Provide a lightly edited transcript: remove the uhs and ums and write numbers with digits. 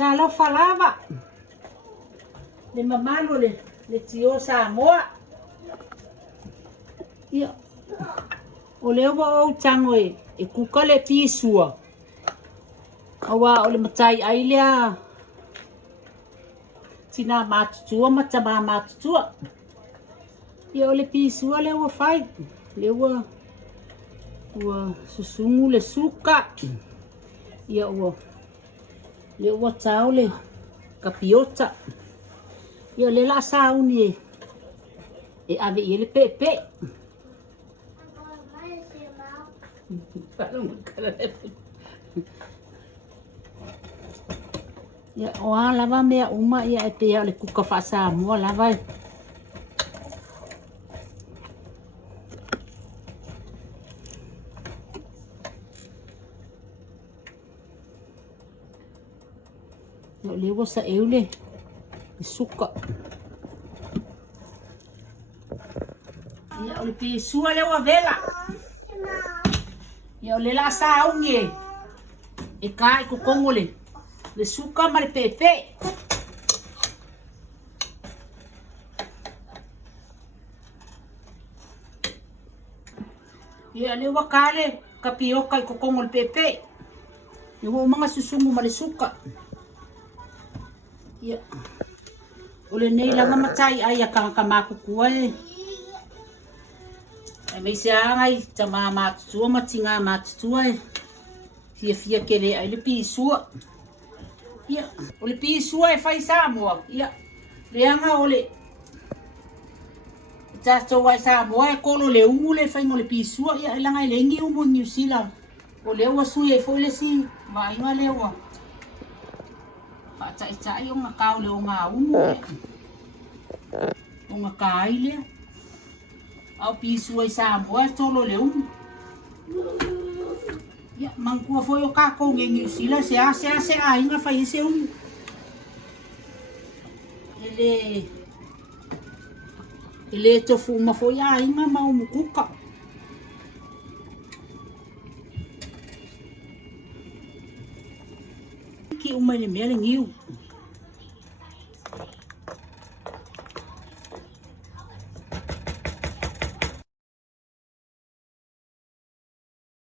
Talo falava. Le mamalo le tio Samoa. Ia. O le wa o tango e kuka le pisua. Awa o le matai ai lea. Tina matutua matama matutua. Ia o le pisua le wa fai. Le wa susungu le suka. Ia le wa tau le kapiota. Ia le la sauni e ave i le pepe. Ia o a lava mea uma ia e pea le kuka whaasa mua lava e. Ia le wasa eule e suka. Ia o le pesua le wa vela. Ia o le la sauni e kai kukongo le suka ma le pepe. Ia le wakale kapioka i kukongo le pepe. Ia wo mga susungu ma le suka. Ia o le nei langa matai ai a kamakuku ai. E mei se angai ta maa matutua matinga matutua e. Fia kele ai le pisua. Ia, o le pisua e fai Samoa. Ia, le anga o le tatou ai Samoa e kolo le ungu le fai mo le pisua. Ia, e langa le ngi umu New Zealand. O le ua sui e foi le si. Ma inga le ua. Pata e tai o nga kau le o nga umu. O nga kai le. Au pisua i Samoa e tolo le ungu. Ia, mangkua foi o kako nge New Zealand se a inga fai se ungu. Ele tofu ma foi a inga ma umu kuka. Ki uma le mele ngiu.